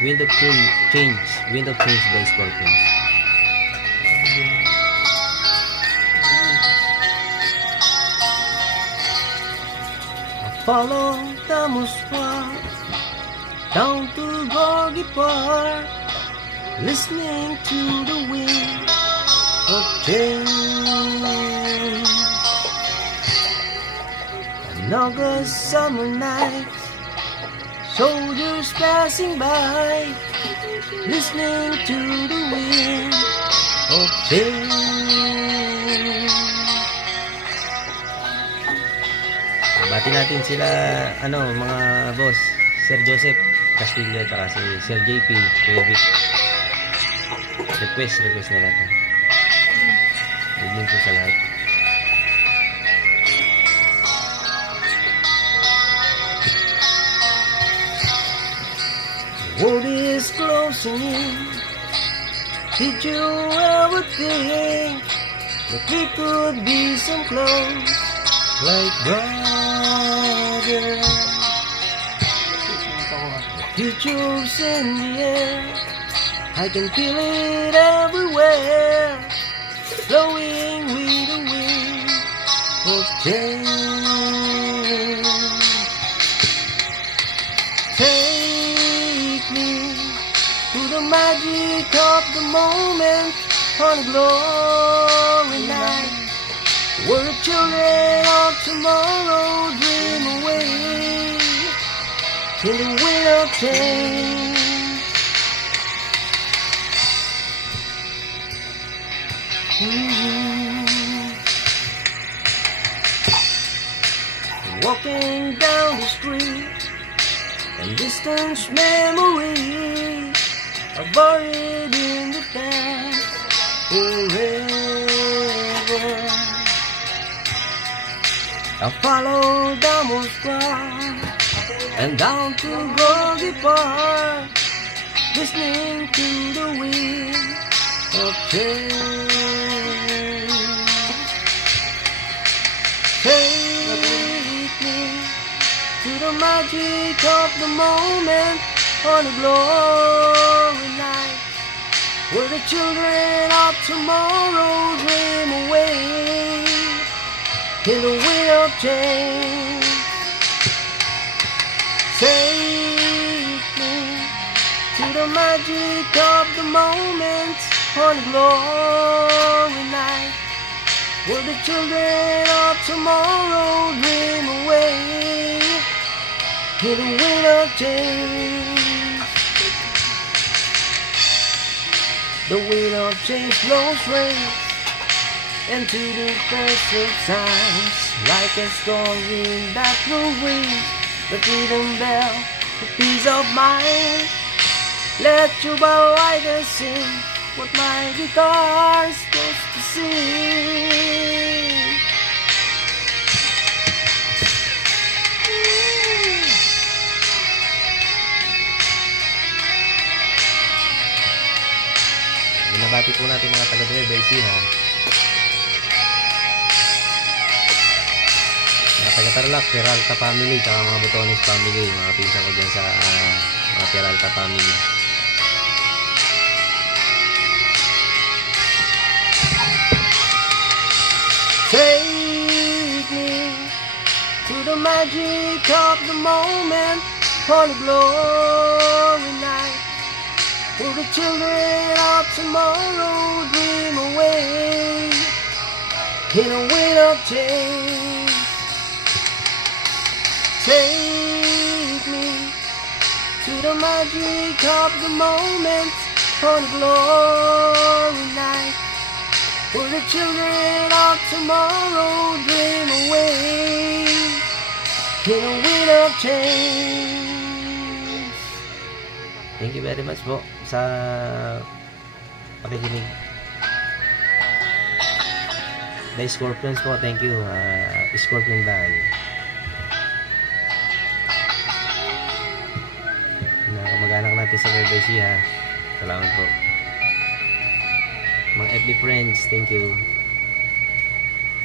Wind of change. Wind of change by Scorpions. I follow the Moskva down to Gorky Park, listening to the wind of change. An August summer night, soldiers passing by, listening to the wind of change. Bati natin sila, mga boss, Sir Joseph Castillo, at si Sir JP, Kuya Vic. Request nila ito. Evening po sa lahat. The world is closing in. Did you ever think that we could be so close, like brothers? The future's in the air, I can feel it everywhere, flowing with the wind of change. Take me to the magic of the moment on a glory night, where the children of tomorrow dream away in the wind of change. Walking down the street, and distant memories are buried in the past forever. I follow the Moskva and down to Gorky Park, listening to the wind of change. Take me to the magic of the moment on a glory night, where the children of tomorrow dream away in the wind of change. Take me to the magic of the moment on a glory night, where the children of tomorrow dream away in the wind of change. The wind of change blows rain into the face of times, like a strong wind that will ring the freedom bell, the peace of mind. Let your light sing what my guitar is supposed to sing. Binabati po natin mga taga-Nueva Ecija, mga taga-Tarlac, Peralta family, tsaka mga Botones family, mga pinsan ko dyan sa mga Peralta family. Take me to the magic of the moment on a glory night, where the children of tomorrow dream away in a wind of change. Take me to the magic of the moment on a glory night, where the children of tomorrow dream away in a wind of change. Thank you very much po sa pakikinig. The Scorpions po, thank you, Scorpion Band. Mag-anak natin sa Nueva Ecija, salamat po. Mga FB friends, thank you.